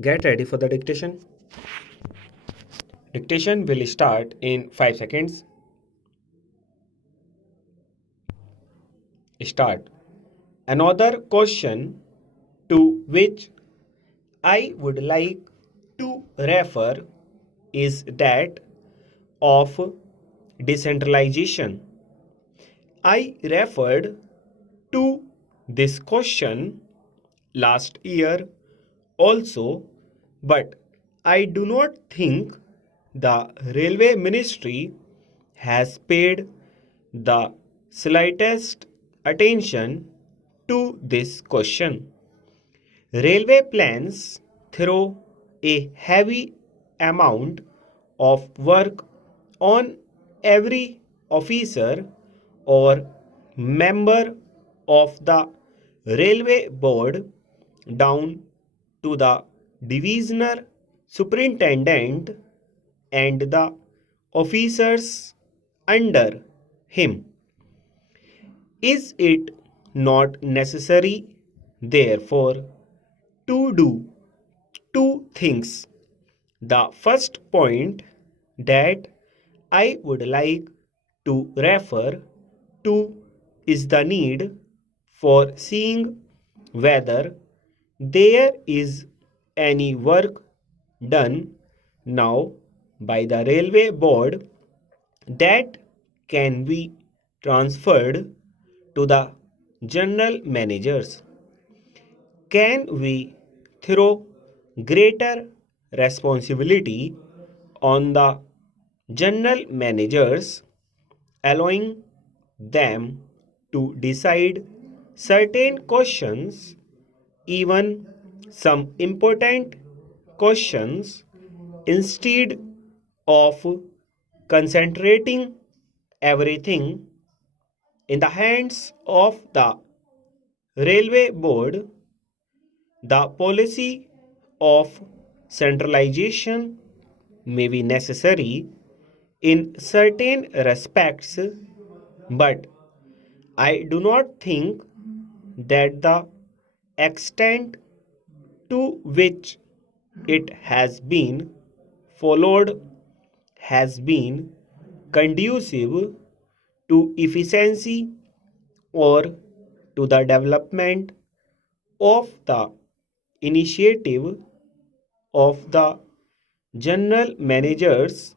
Get ready for the dictation. Dictation will start in 5 seconds. Start. Another question to which I would like to refer is that of decentralization. I referred to this question last year also, but I do not think the Railway Ministry has paid the slightest attention to this question. Railway plans throw a heavy amount of work on every officer or member of the railway board down to the divisional superintendent and the officers under him. Is it not necessary, therefore, to do two things? The first point that I would like to refer to is the need for seeing whether there is any work done now by the railway board that can be transferred to the general managers. Can we throw greater responsibility on the general managers, allowing them to decide certain questions, even some important questions, instead of concentrating everything in the hands of the railway board? The policy of centralization may be necessary in certain respects, but I do not think that the extent to which it has been followed has been conducive to efficiency or to the development of the initiative of the general managers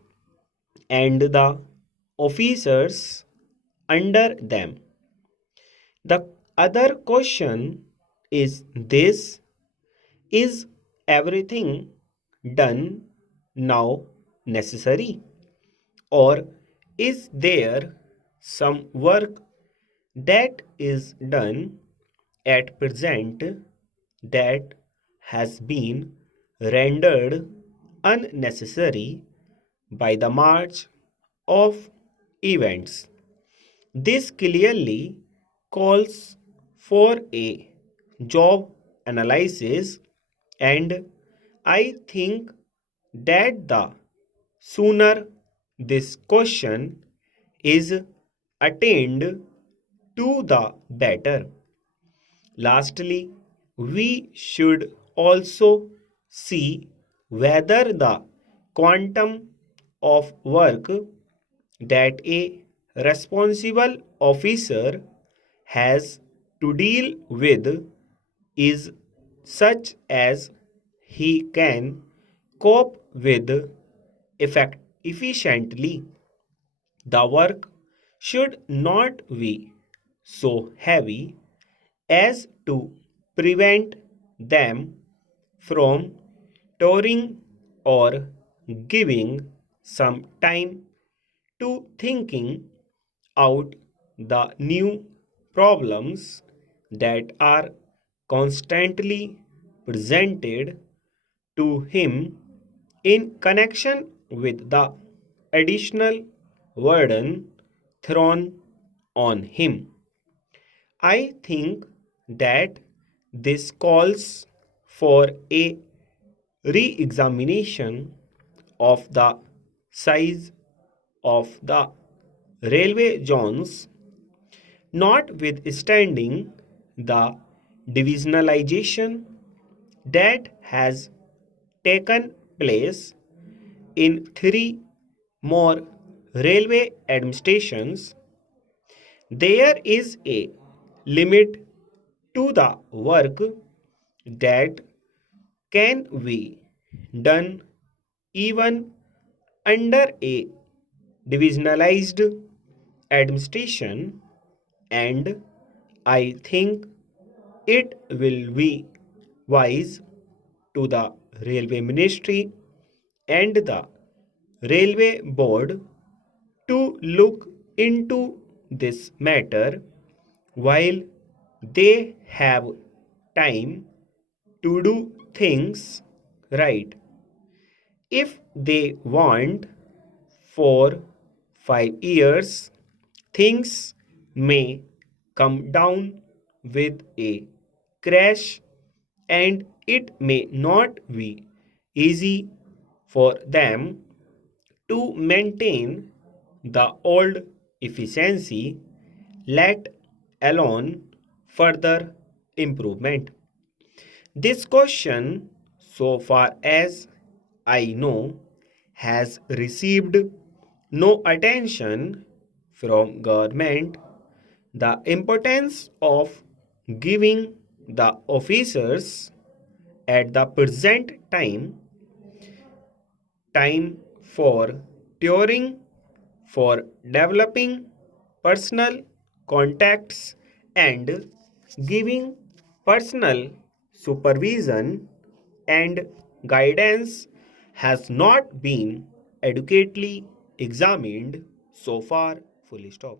and the officers under them. The other question is this: is everything done now necessary? Or is there some work that is done at present that has been rendered unnecessary by the march of events? This clearly calls for a job analysis, and I think that the sooner this question is attained to, the better. Lastly, we should also see whether the quantum of work that a responsible officer has to deal with is such as he can cope with efficiently. The work should not be so heavy as to prevent them from touring or giving some time to thinking out the new problems that are constantly presented to him in connection with the additional burden thrown on him. I think that this calls for a re-examination of the size of the railway zones, notwithstanding the divisionalization that has taken place in three more railway administrations, there is a limit to the work that can be done even under a divisionalized administration, and I think it will be wise to the Railway Ministry and the Railway Board to look into this matter while they have time to do things right. If they want for 5 years, things may come down with a crash, and it may not be easy for them to maintain the old efficiency, let alone further improvement. This question, so far as I know, has received no attention from government. The importance of giving the officers at the present time for touring, for developing personal contacts and giving personal supervision and guidance has not been adequately examined so far. Full stop.